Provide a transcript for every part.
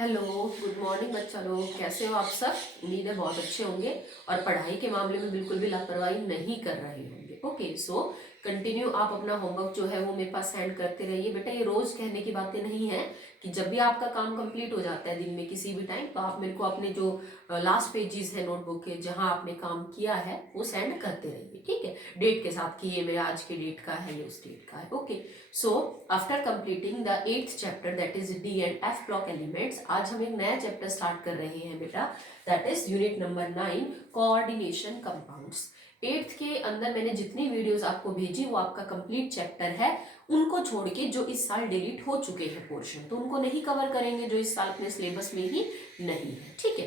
Hello, good morning बच्चा लोग। कैसे हो आप सब? उम्मीद है बहुत अच्छे होंगे और पढ़ाई के मामले में बिल्कुल भी लापरवाही नहीं कर रहे होंगे। ओके, सो कंटिन्यू आप अपना होमवर्क जो है वो मेरे पास सेंड करते रहिए। बेटा ये रोज कहने की बातें नहीं है कि जब भी आपका काम कंप्लीट हो जाता है दिन में किसी भी टाइम, तो आप मेरे को अपने जो लास्ट पेजेस है नोटबुक के जहां आपने काम किया है वो सेंड करते रहिए, ठीक है? डेट के साथ कि ये मेरा आज के डेट का है, ये उस डेट का है। Okay, so after completing the 8th chapter that is D and F block elements, आज हम एक नया चैप्टर स्टार्ट कर रहे हैं बेटा, that is unit number 9 coordination compounds. 8th के अंदर मैंने जितनी वीडियोस आपको भेजी वो आपका कंप्लीट चैप्टर है, उनको छोड़ के जो इस साल डिलीट हो चुके हैं पोर्शन, तो उनको नहीं कवर करेंगे जो इस साल अपने सिलेबस में ही नहीं है, ठीक है?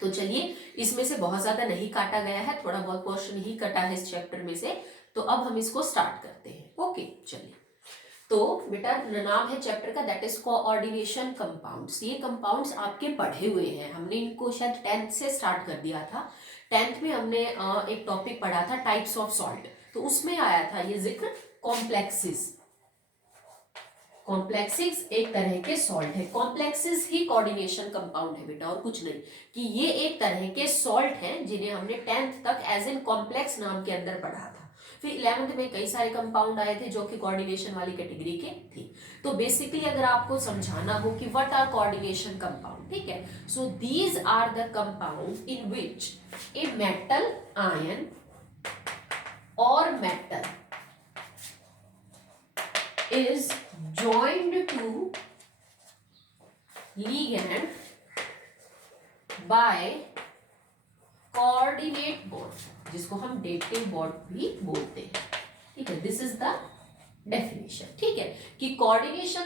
तो चलिए, इसमें से बहुत ज्यादा नहीं काटा गया है, थोड़ा बहुत पोर्शन ही कटा है इस चैप्टर में से, तो अब हम इसको स्टार्ट करते हैं। ओके चलिए, तो बेटा नाम है चैप्टर का दैट इज कोऑर्डिनेशन कंपाउंड्स। ये कंपाउंड्स आपके पढ़े हुए हैं, हमने इनको शायद 10th से स्टार्ट कर दिया था। 10th में हमने एक टॉपिक पढ़ा था टाइप्स ऑफ सॉल्ट, तो उसमें आया था ये जिक्र कॉम्प्लेक्सेस। कॉम्प्लेक्सेस एक तरह के सॉल्ट है, कॉम्प्लेक्सेस ही कोऑर्डिनेशन कंपाउंड है बेटा, और कुछ नहीं। कि ये एक तरह के सॉल्ट हैं जिन्हें हमने 10th तक एज एन कॉम्प्लेक्स नाम के अंदर पढ़ा था। फिर 11th में कई सारे कंपाउंड आए थे जो कि कोऑर्डिनेशन वाली कैटेगरी के थे। तो बेसिकली अगर आपको समझाना हो कि व्हाट आर कोऑर्डिनेशन कंपाउंड, ठीक है, so these are the compound in which a metal ion और metal is joined to ligand by coordinate bond, जिसको हम डेटिव बॉन्ड भी बोलते हैं, ठीक है? दिस इज द डेफिनेशन, ठीक है? कि कोऑर्डिनेशन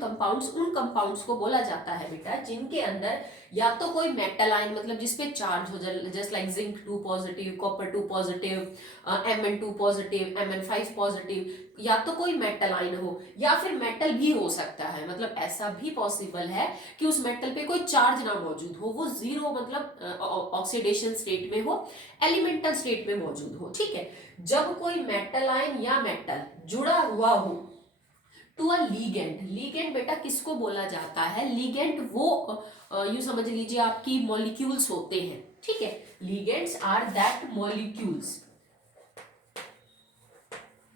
कंपाउंड्स उन कंपाउंड्स को बोला जाता है बेटा जिनके अंदर या तो कोई मेटल आयन, मतलब जिसपे चार्ज हो जाए, just like zinc 2 positive, copper 2 positive, Mn2 positive, Mn5 positive, या तो कोई मेटल आयन हो या फिर मेटल भी हो सकता है, मतलब ऐसा भी पॉसिबल है कि उस मेटल पे कोई चार्ज ना मौजूद हो, वो जीरो मतलब ऑक्सीडेशन स्टेट में हो, एलिमेंटल स्टेट में मौजूद हो, ठीक है? जब कोई मेटल आयन या मेटल जुड़ा हुआ हो टू अ लीगेंड, लीगेंड बेटा किसको बोला जाता है? लीगेंड वो यूं समझ लीजिए आपकी मॉलिक्यूल्स होते हैं, ठीक है? लीगेंड्स आर दैट मॉलिक्यूल्स,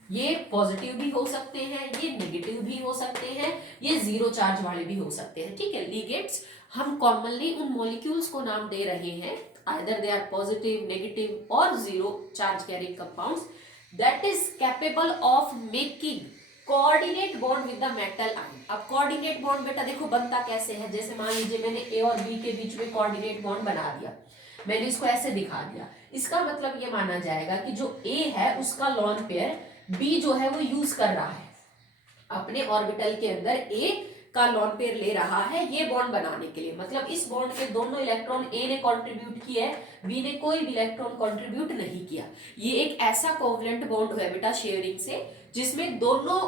ये पॉजिटिव भी हो सकते हैं, ये नेगेटिव भी हो सकते हैं, ये जीरो चार्ज वाले भी हो सकते हैं, ठीक है? लीगेंड्स हम कॉमनली उन मॉलिक्यूल्स को नाम दे रहे हैं, either they are positive, negative or zero charge carrying compounds that is capable of making coordinate bond with the metal ion। अब coordinate bond बेटा देखो बनता कैसे है, जैसे मान लीजिए मैंने A और B के बीच में coordinate bond बना दिया, मैंने इसको ऐसे दिखा दिया, इसका मतलब ये माना जाएगा कि जो A है उसका लॉन पेयर B जो है वो यूज कर रहा है अपने ऑर्बिटल के अंदर, A का लॉन पेयर ले रहा है ये बॉन्ड बनाने के लिए, मतलब इस बॉन्ड के दोनों इलेक्ट्रॉन A ने कंट्रीब्यूट किया है, B ने कोई भी इलेक्ट्रॉन कंट्रीब्यूट नहीं किया। ये एक ऐसा कोवलेंट बॉन्ड है बेटा शेयरिंग से, जिसमें दोनों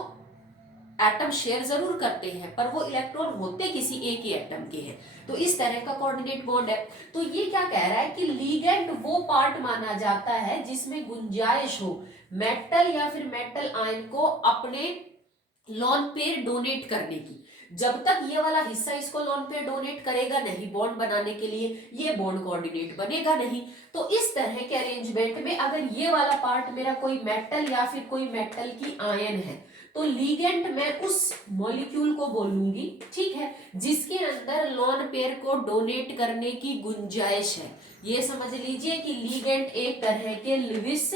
एटम शेयर जरूर करते हैं पर वो इलेक्ट्रॉन होते किसी एक ही एटम के हैं, तो इस तरह का कोऑर्डिनेट बॉन्ड है। तो ये क्या कह रहा है कि लीगेंड वो पार्ट माना जाता है जिसमें गुंजाइश हो मेटल या फिर मेटल आयन को अपने लॉन पेयर डोनेट करने की। जब तक ये वाला हिस्सा इसको लॉन पेयर डोनेट करेगा नहीं बॉन्ड बनाने के लिए, ये बॉन्ड कोऑर्डिनेट बनेगा नहीं। तो इस तरह के अरेंजमेंट में अगर ये वाला पार्ट मेरा कोई मेटल या फिर कोई मेटल की आयन है, तो लीगेंड मैं उस मॉलिक्यूल को बोलूंगी, ठीक है, जिसके अंदर लॉन पेयर को डोनेट करने की गुंजाइश है। ये समझ लीजिए कि लीगेंड एक तरह के लिविस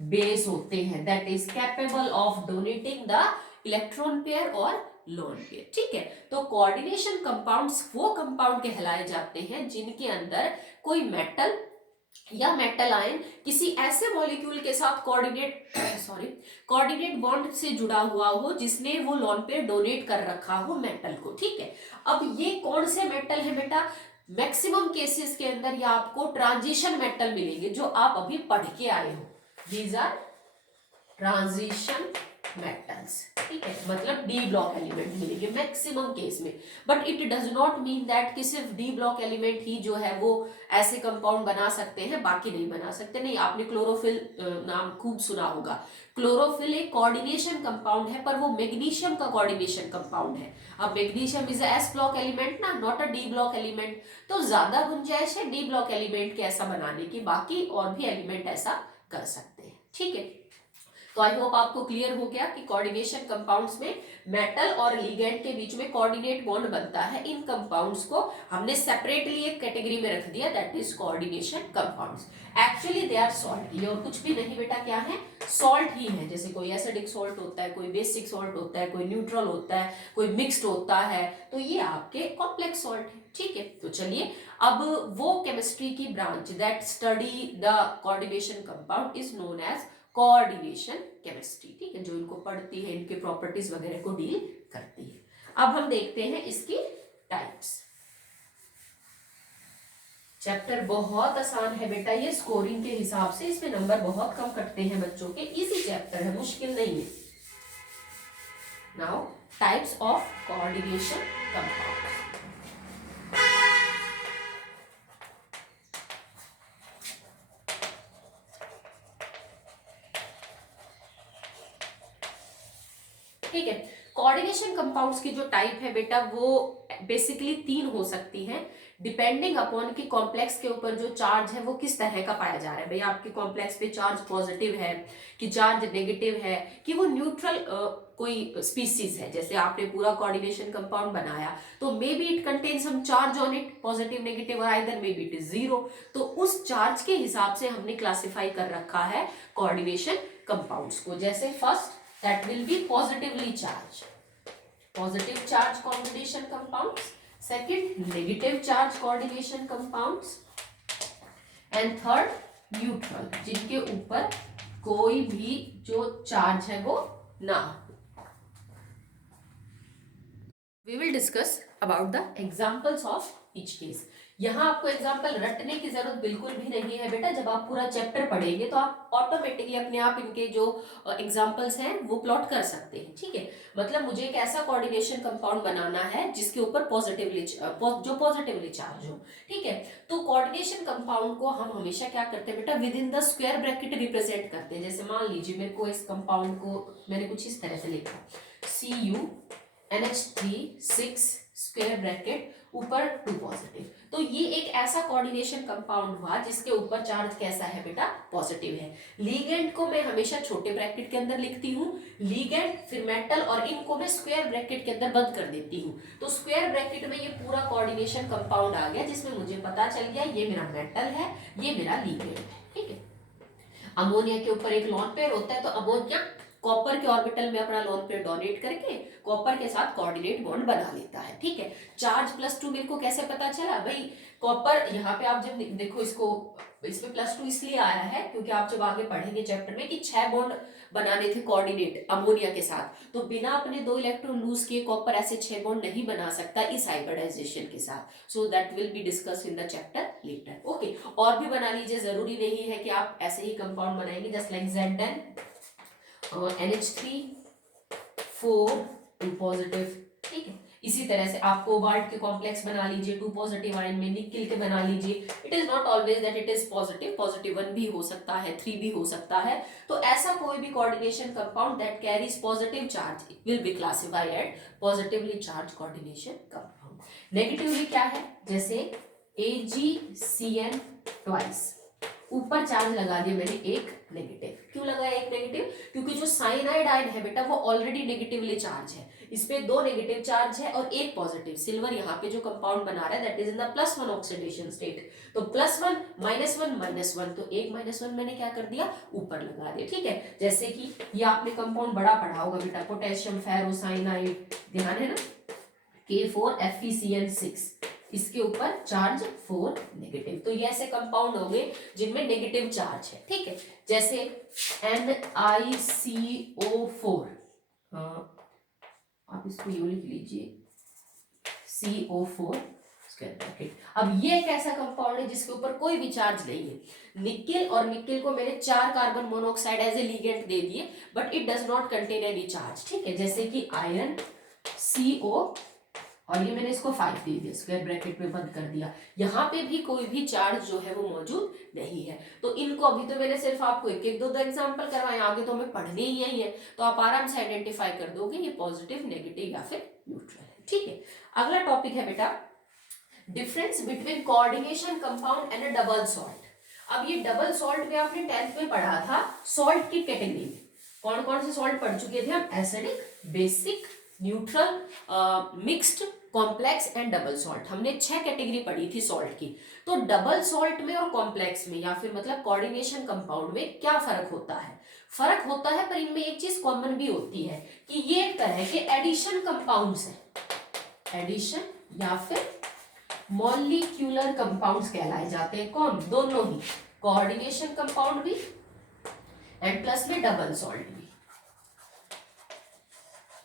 बेस होते हैं that is capable of donating the electron pair और लोन पेयर, ठीक है? तो कोऑर्डिनेशन कंपाउंड्स वो कंपाउंड कहलाए जाते हैं जिनके अंदर कोई मेटल या मेटल आयन किसी ऐसे मॉलिक्यूल के साथ कोऑर्डिनेट बॉन्ड से जुड़ा हुआ हो जिसने वो लोन पेयर डोनेट कर रखा हो मेटल को, ठीक है? अब ये कौन से मेटल है बेटा? मैक्सिमम केसेस के अंदर ये आपको ट्रांजिशन मेटल मिलेंगे जो आप अभी पढ़ के आए हो, दीज आर ट्रांजिशन मेटल्स, ठीक है, मतलब डी ब्लॉक एलिमेंट मिलेंगे मैक्सिमम केस में। But it does not mean that कि सिर्फ डी ब्लॉक एलिमेंट ही जो है वो ऐसे कंपाउंड बना सकते हैं, बाकी नहीं बना सकते। नहीं, आपने क्लोरोफिल नाम खूब सुना होगा। क्लोरोफिल एक कोऑर्डिनेशन कंपाउंड है, पर वो मैग्नीशियम का कोऑर्डिनेशन कंपाउंड है। अब magnesium is S block element ना, not a D block element. तो ज्यादा गुंजाइश है डी ब्लॉक एलिमेंट के ऐसा बनाने की, बाकी और भी एलिमेंट ऐसा कर सकते हैं। ठीक है, तो आई होप आपको क्लियर हो गया कि कोऑर्डिनेशन कंपाउंड्स में मेटल और लिगेंड के बीच में कोऑर्डिनेट बॉन्ड बनता है। इन कंपाउंड्स को हमने सेपरेटली एक कैटेगरी में रख दिया, that is coordination compounds. Actually they are salt, ये और कुछ भी नहीं बेटा, क्या है, सॉल्ट ही है। जैसे कोई एसिडिक सॉल्ट होता है, कोई बेसिक सॉल्ट होता है, कोई न्यूट्रल होता है, कोई मिक्स्ड होता है, तो ये आपके कॉम्प्लेक्स सॉल्ट है। ठीक है, तो चलिए अब वो केमिस्ट्री की branch that study the coordination compound is known as coordination chemistry. ठीक है, जो इनको पढ़ती है, इनके प्रॉपर्टीज वगैरह को डील करती है। अब हम देखते हैं इसकी टाइप्स। चैप्टर बहुत आसान है बेटा, ये स्कोरिंग के हिसाब से इसमें नंबर बहुत कम कटते हैं बच्चों के। इजी चैप्टर है, मुश्किल नहीं है। Now types of coordination compound. ठीक है, कोऑर्डिनेशन कंपाउंड्स की जो टाइप है बेटा वो बेसिकली 3 हो सकती हैं, डिपेंडिंग अपॉन कि कॉम्प्लेक्स के ऊपर जो चार्ज है वो किस तरह का पाया जा रहा है। भाई आपके कॉम्प्लेक्स पे चार्ज पॉजिटिव है कि चार्ज नेगेटिव है, कि वो न्यूट्रल कोई स्पीसीज है। जैसे आपने पूरा कोऑर्डिनेशन कंपाउंड बनाया तो may be it contain some charge on it, positive negative, और either may be it is zero. तो उस चार्ज के हिसाब से हमने क्लासिफाई कर रखा है कोऑर्डिनेशन कंपाउंड्स को। जैसे first that will be positively charged, positive charge coordination compounds. Second, negative charge coordination compounds. And third, neutral, जिनके ऊपर कोई भी जो चार्ज है वो ना हो। We will discuss about the examples of each case. यहाँ आपको एग्जाम्पल रटने की जरूरत बिल्कुल भी नहीं है बेटा। जब आप पूरा चैप्टर पढ़ेंगे तो आप ऑटोमेटिकली अपने आप इनके जो एग्जाम्पल्स हैं वो प्लॉट कर सकते हैं। ठीक है, मतलब मुझे एक ऐसा कोऑर्डिनेशन कंपाउंड बनाना है जिसके ऊपर पॉजिटिवली जो पॉजिटिवली चार्ज हो। ठीक है, तो कोऑर्डिनेशन कंपाउंड को हम हमेशा क्या करते हैं बेटा, with in the square bracket represent करते हैं। जैसे मान लीजिए मेरे को इस कंपाउंड को मैंने कुछ इस तरह से लिखा, CuNH3 स्क्वायर ब्रैकेट ऊपर 2 पॉजिटिव। तो ये एक ऐसा कोऑर्डिनेशन कंपाउंड हुआ जिसके ऊपर चार्ज कैसा है बेटा, पॉजिटिव है। लीगेंड को मैं हमेशा छोटे ब्रैकेट के अंदर लिखती हूँ, लीगेंड फिर मेटल, और इनको मैं स्क्वायर ब्रैकेट के अंदर बंद कर देती हूँ। तो स्क्वायर ब्रैकेट में ये पूरा कोऑर्डिनेशन कंपाउंड आ गया, जिसमें मुझे पता चल गया ये मेरा मेटल है, ये मेरा लीगेंड है। ठीक है, अमोनिया के ऊपर एक लॉन पेयर होता है, तो अमोनिया कॉपर के ऑर्बिटल में अपना लोन पेयर डोनेट करके कॉपर के साथ कोऑर्डिनेट बॉन्ड बना लेता है। ठीक है, चार्ज +2 मेरे को कैसे पता चला, भाई कॉपर यहाँ पे आप जब देखो इसको, इसमें +2 इसलिए आया है क्योंकि आप जब आगे पढ़ेंगे चैप्टर में कि 6 बॉन्ड बनाने थे कोऑर्डिनेट अमोनिया के साथ, तो बिना अपने 2 इलेक्ट्रॉन लूज किए कॉपर ऐसे 6 बॉन्ड नहीं बना सकता इस हाइब्रिडाइजेशन के साथ। So that will be discussed in the chapter later. Okay, और भी बना लीजिए, जरूरी नहीं है कि आप ऐसे ही कंपाउंड बनाएंगे। Just like Z10 NH3 4 2 positive. ठीक है, इसी तरह से आप कोबाल्ट के कॉम्प्लेक्स बना लीजिए 2 पॉजिटिव आयन में, निकिल के बना लीजिए। It is not always that it is positive, +1 भी हो सकता है, 3 भी हो सकता है। तो ऐसा कोई भी coordination compound that carries positive charge will be classified as positively charged coordination compound. Negatively क्या है, जैसे AgCN ट्वाइस, ऊपर चार्ज लगा दिया मैंने एक नेगेटिव। क्यों लगाया एक नेगेटिव, क्योंकि जो साइनाइड आयन है बेटा वो ऑलरेडी नेगेटिवली चार्ज है, इस पे 2 नेगेटिव चार्ज है और एक पॉजिटिव। सिल्वर यहाँ पे जो कंपाउंड बना रहा है that is in the +1 oxidation state, तो +1 -1 -1, तो एक -1 मैंने क्या कर दिया, ऊपर लगा दिया। ठीक है, जैसे कि ये आपने कंपाउंड बड़ा पढ़ा होगा बेटा, पोटेशियम फेरोसाइनाइड, ध्यान है ना, K4FeCN6, इसके ऊपर चार्ज 4 नेगेटिव। तो ये ऐसे कंपाउंड होंगे जिनमें नेगेटिव चार्ज है। ठीक है, जैसे NiCO4, आप इसको यूं लिख लीजिए CO4, स्क्वायर ब्रैकेट। अब ये एक ऐसा कंपाउंड है जिसके ऊपर कोई भी चार्ज नहीं है। निकिल, और निकिल को मैंने 4 carbon monoxide as a ligand दे दिए, but it does not contain any charge, ठीक है, जैसे कि आयरन CO, और ये मैंने इसको 5 दे दिया, स्क्वायर ब्रैकेट में बंद कर दिया। यहाँ पे भी कोई भी चार्ज जो है वो मौजूद नहीं है। तो इनको अभी तो मैंने सिर्फ आपको एक एक दो एग्जांपल करवाए, आगे तो हमें पढ़ने ही यही है, तो आप आराम से आइडेंटिफाई कर दोगे ये पॉजिटिव, नेगेटिव या फिर न्यूट्रल है, ठीक है। अगला टॉपिक है बेटा difference between coordination compound and a double salt. अब ये डबल सॉल्ट में आपने 10th में पढ़ा था सॉल्ट की कैटेगरी में कौन कौन से सॉल्ट पढ़ चुके थे हम, acidic, basic, neutral, mixed, complex and double salt. हमने 6 कैटेगरी पढ़ी थी सॉल्ट की। तो डबल सॉल्ट में और कॉम्प्लेक्स में या फिर मतलब कोऑर्डिनेशन कंपाउंड में क्या फर्क होता है? फर्क होता है, पर इनमें एक चीज कॉमन भी होती है कि ये एक तरह के एडिशन कंपाउंड्स हैं, एडिशन या फिर मॉलिक्यूलर कंपाउंड्स कहलाए जाते हैं। कौन? दोनों ही, कोऑर्डिनेशन कंपाउंड भी एंड प्लस में डबल सॉल्ट भी।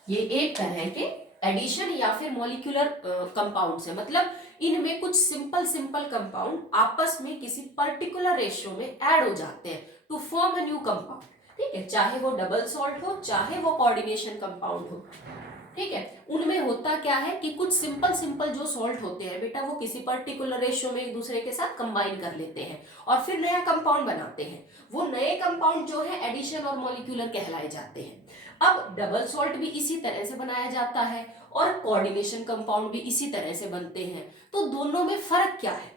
ये एक तरह के एडिशन या फिर मॉलिक्यूलर कंपाउंड्स है, मतलब इनमें कुछ सिंपल कंपाउंड आपस में किसी पर्टिकुलर रेशियो में ऐड हो जाते हैं to form a new compound, ठीक है, चाहे वो डबल सॉल्ट हो चाहे वो कोऑर्डिनेशन कंपाउंड हो, ठीक है। उनमें होता क्या है कि कुछ सिंपल जो सॉल्ट होते हैं बेटा वो किसी पर्टिकुलर रेशियो में एक दूसरे के साथ कंबाइन कर लेते हैं और फिर नया कंपाउंड बनाते हैं। वो नए कंपाउंड जो है एडिशन और मॉलिक्यूलर कहलाए जाते हैं। अब डबल सॉल्ट भी इसी तरह से बनाया जाता है और कोऑर्डिनेशन कंपाउंड भी इसी तरह से बनते हैं। तो दोनों में फर्क क्या है?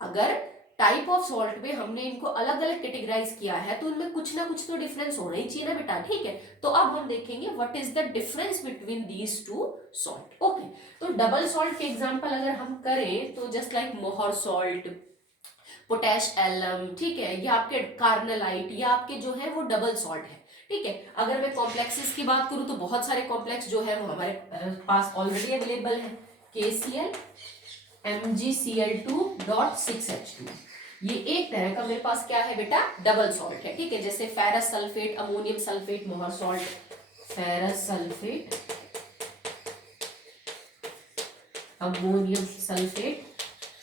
अगर टाइप ऑफ सॉल्ट में हमने इनको अलग अलग कैटेगराइज किया है तो इनमें कुछ ना कुछ तो डिफरेंस होना ही चाहिए ना बेटा, ठीक है। तो अब हम देखेंगे what is the difference between these two salt. Okay, तो डबल सॉल्ट के एग्जांपल अगर हम करें तो just like Mohr salt, potash alum, ठीक है, ये आपके कार्नलाइट, ये आपके जो है वो डबल सॉल्ट है, ठीक है। अगर मैं कॉम्प्लेक्सेस की बात करूं तो बहुत सारे कॉम्प्लेक्स जो है वो हमारे पास ऑलरेडी अवेलेबल है। KCl MgCl2.6H2, ये एक तरह का मेरे पास क्या है बेटा, डबल सॉल्ट है, ठीक है। जैसे फेरस सल्फेट, अमोनियम सल्फेट, मोहर salt, ferrous sulphate, ammonium sulphate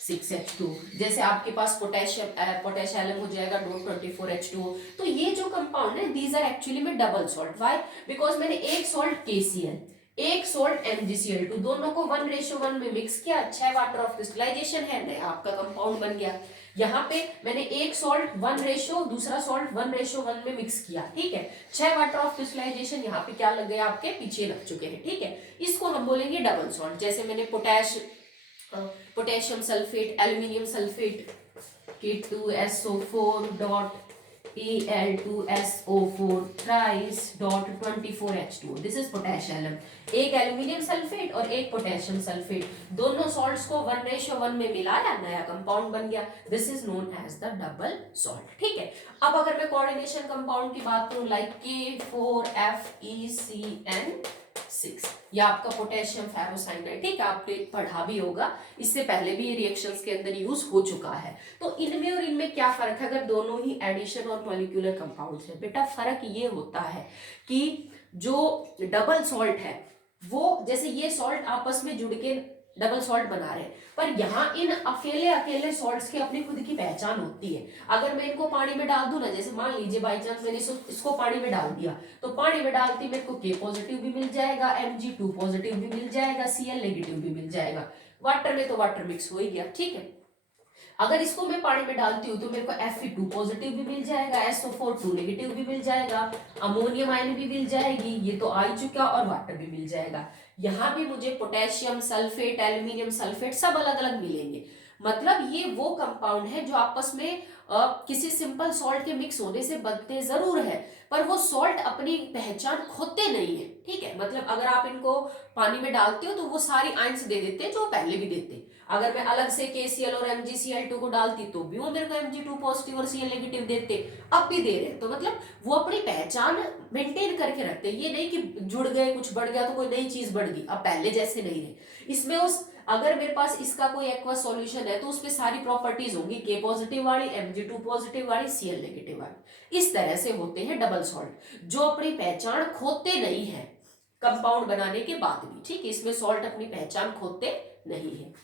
6H2, जैसे आपके पास पोटेशियम हो जाएगा .24H2O। तो ये जो कंपाउंड है दीज आर एक्चुअली में डबल सॉल्ट। व्हाई? बिकॉज मैंने एक सॉल्ट KCl, एक सॉल्ट MgCl2, दोनों को 1:1 में मिक्स किया, 6 वाटर ऑफ क्रिस्टलाइजेशन है, नया आपका कंपाउंड बन गया। यहाँ पे मैंने एक सॉल्ट 1:, दूसरा सॉल्ट 1:1 में मिक्स किया, ठीक है, 6 वाटर ऑफ क्रिस्टलाइजेशन यहाँ पे क्या लग गया, आपके पीछे लग चुके हैं, ठीक है। इसको हम बोलेंगे डबल सॉल्ट। जैसे मैंने potassium sulphate, aluminium sulphate, K2SO4.Al2SO4 thrice.24H2O, this is potassium. एक एल्यूमिनियम सल्फेट और एक पोटेशियम सल्फेट, दोनों सॉल्ट्स को 1:1 में मिलाया, नया कंपाउंड बन गया, this is known as the double salt, ठीक है। अब अगर मैं कोऑर्डिनेशन कंपाउंड की बात करूं लाइक K4FeCN6, या आपका पोटेशियम फेरोसाइनाइड, ठीक है, आपने पढ़ा भी होगा, इससे पहले भी ये रिएक्शंस के अंदर यूज हो चुका है। तो इनमें और इनमें क्या फर्क है? अगर दोनों ही एडिशन और मॉलिक्यूलर कंपाउंड्स है बेटा, फर्क ये होता है कि जो डबल सॉल्ट है वो, जैसे ये सॉल्ट आपस में जुड़ के डबल सॉल्ट बना रहे हैं, पर यहाँ इन अकेले सॉल्ट्स की अपनी खुद की पहचान होती है। अगर मैं इनको पानी में डाल दूं ना, जैसे मान लीजिए बाई चांस मैंने इसको पानी में डाल दिया, तो पानी में डालती मेरे को K पॉजिटिव भी मिल जाएगा, Mg2 पॉजिटिव भी मिल जाएगा, Cl नेगेटिव भी मिल जाएगा। वाटर में तो वाटर मिक्स हो ही गया, ठीक है। अगर इसको मैं पानी में डालती हूँ तो मेरे को Fe2 पॉजिटिव भी मिल जाएगा, SO4 नेगेटिव भी मिल जाएगा, अमोनियम आयन भी मिल जाएगी, ये तो आ ही चुका, और वाटर भी मिल जाएगा। यहाँ भी मुझे पोटेशियम सल्फेट, एल्यूमिनियम सल्फेट सब अलग अलग मिलेंगे। मतलब ये वो कंपाउंड है जो आपस में किसी सिंपल सॉल्ट के मिक्स होने से बनते जरूर है, पर वो सॉल्ट अपनी पहचान खोते नहीं है, ठीक है। मतलब अगर आप इनको पानी में डालते हो तो वो सारी आयंस दे देते हैं जो पहले भी देते। अगर मैं अलग से KCl और MgCl2 को डालती तो भी वो मेरे को Mg2 पॉजिटिव और Cl नेगेटिव देते, अब भी दे रहे हैं। तो मतलब वो अपनी पहचान मेंटेन करके रखते हैं, ये नहीं कि जुड़ गए, कुछ बढ़ गया तो कोई नई चीज बढ़ गई, अब पहले जैसे नहीं रहे। इसमें उस अगर मेरे पास इसका कोई एक्वस सॉल्यूशन है तो उसमें सारी प्रॉपर्टीज होंगी, K पॉजिटिव वाली, Mg2 पॉजिटिव वाली, Cl नेगेटिव वाली। इस तरह से होते हैं डबल सॉल्ट, जो अपनी पहचान खोते नहीं है कंपाउंड बनाने के बाद भी, ठीक है। इसमें सॉल्ट अपनी पहचान खोते नहीं है।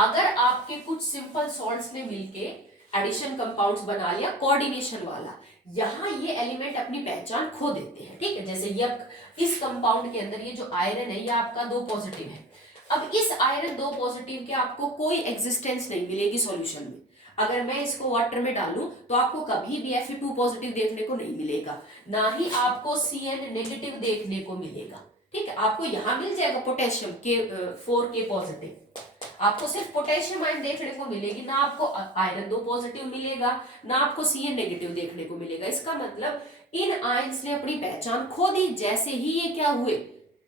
अगर आपके कुछ सिंपल सॉल्ट्स ने मिलके एडिशन कंपाउंड्स बना लिया कोऑर्डिनेशन वाला, यहाँ ये एलिमेंट अपनी पहचान खो देते हैं, ठीक है। जैसे ये इस कंपाउंड के अंदर ये जो आयरन है ये आपका 2 पॉजिटिव है। अब इस आयरन 2 पॉजिटिव के आपको कोई एग्जिस्टेंस नहीं मिलेगी सॉल्यूशन में। अगर मैं इसको वाटर में डालूं तो आपको कभी भी Fe2 पॉजिटिव देखने को नहीं मिलेगा, ना ही आपको Cn नेगेटिव देखने को मिलेगा, ठीक है। आपको यहाँ मिल जाएगा पोटेशियम के 4K पॉजिटिव, आपको सिर्फ पोटेशियम आयन देखने को मिलेगी, ना आपको आयरन 2 पॉजिटिव मिलेगा, ना आपको Cn नेगेटिव देखने को मिलेगा। इसका मतलब इन आयंस ने अपनी पहचान खो दी जैसे ही ये क्या हुए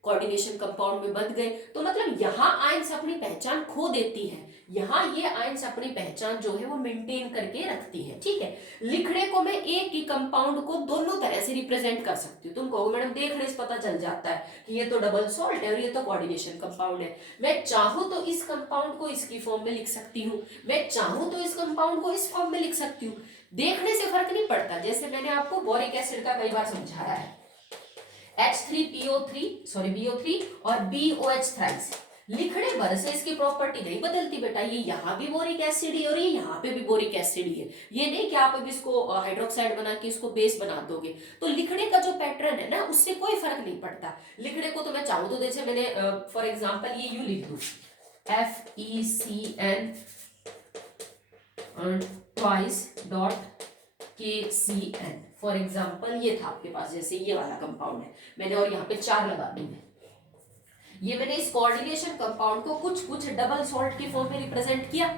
कोऑर्डिनेशन कंपाउंड में बंध गए। तो मतलब यहाँ आयंस अपनी पहचान खो देती है, यहाँ ये आयंस अपनी पहचान जो है वो मेंटेन करके रखती है, ठीक है। लिखने को मैं एक ही कंपाउंड को दोनों तरह से रिप्रेजेंट कर सकती हूँ। तुम कहोगे मैडम देखने से पता चल जाता है कि ये तो डबल सॉल्ट है और ये तो कोऑर्डिनेशन कंपाउंड है। मैं चाहूँ तो इस कंपाउंड को इसकी फॉर्म में लिख सकती हूँ, मैं चाहूँ तो इस कंपाउंड को इस फॉर्म में लिख सकती हूँ, देखने से फर्क नहीं पड़ता। जैसे मैंने आपको बोरिक एसिड का कई बार समझाया है, BO3 और BOH थ्राइस, लिखने भर से इसकी प्रॉपर्टी नहीं बदलती बेटा। ये यहाँ भी बोरिक एसिड है और ये यहाँ पे भी बोरिक एसिड ही है। ये नहीं कि आप अब इसको हाइड्रोक्साइड बना के इसको बेस बना दोगे, तो लिखने का जो पैटर्न है ना उससे कोई फर्क नहीं पड़ता। लिखने को तो मैं चाहूँ तो जैसे मैंने फॉर एग्जाम्पल ये यू लिख दूं FeCN twice dot KCN for example, ये था आपके पास जैसे ये वाला कंपाउंड है मैंने, और यहाँ पे 4 लगा दी है। ये मैंने इस कोऑर्डिनेशन कंपाउंड को कुछ डबल सॉल्ट की फॉर्म में रिप्रेजेंट किया,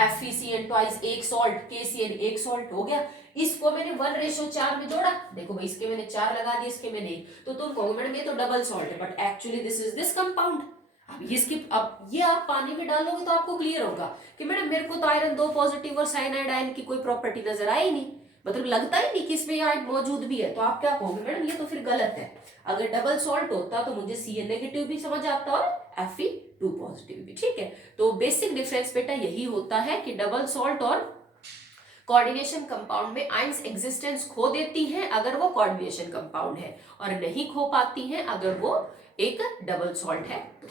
FeCN ट्वाइस एक सॉल्ट, KCN एक सॉल्ट हो गया। इसको मैंने 1:4 में जोड़ा, देखो भाई इसके मैंने 4 लगा दिए, इसके मैंने 1, तो तुम कहोगे मैडम ये तो डबल सॉल्ट है, but actually this is this compound. अब ये आप पानी में डालोगे तो आपको क्लियर होगा कि मैडम मेरे को तो आयरन 2 पॉजिटिव और साइनाइड आयन की कोई प्रॉपर्टी नजर आई नहीं, मतलब लगता ही नहीं कि इसमें ये आयन मौजूद भी है। तो आप क्या कहोगे मैडम ये तो फिर गलत है। अगर डबल सॉल्ट होता तो मुझे Cn नेगेटिव भी समझ आता और Fe2 पॉजिटिव भी, ठीक है। तो बेसिक डिफरेंस बेटा यही होता है कि डबल सॉल्ट और कोऑर्डिनेशन कंपाउंड में आयंस एग्जिस्टेंस खो देती हैं अगर वो कोऑर्डिनेशन कंपाउंड है, और नहीं खो पाती हैं अगर वो एक डबल सॉल्ट है तो।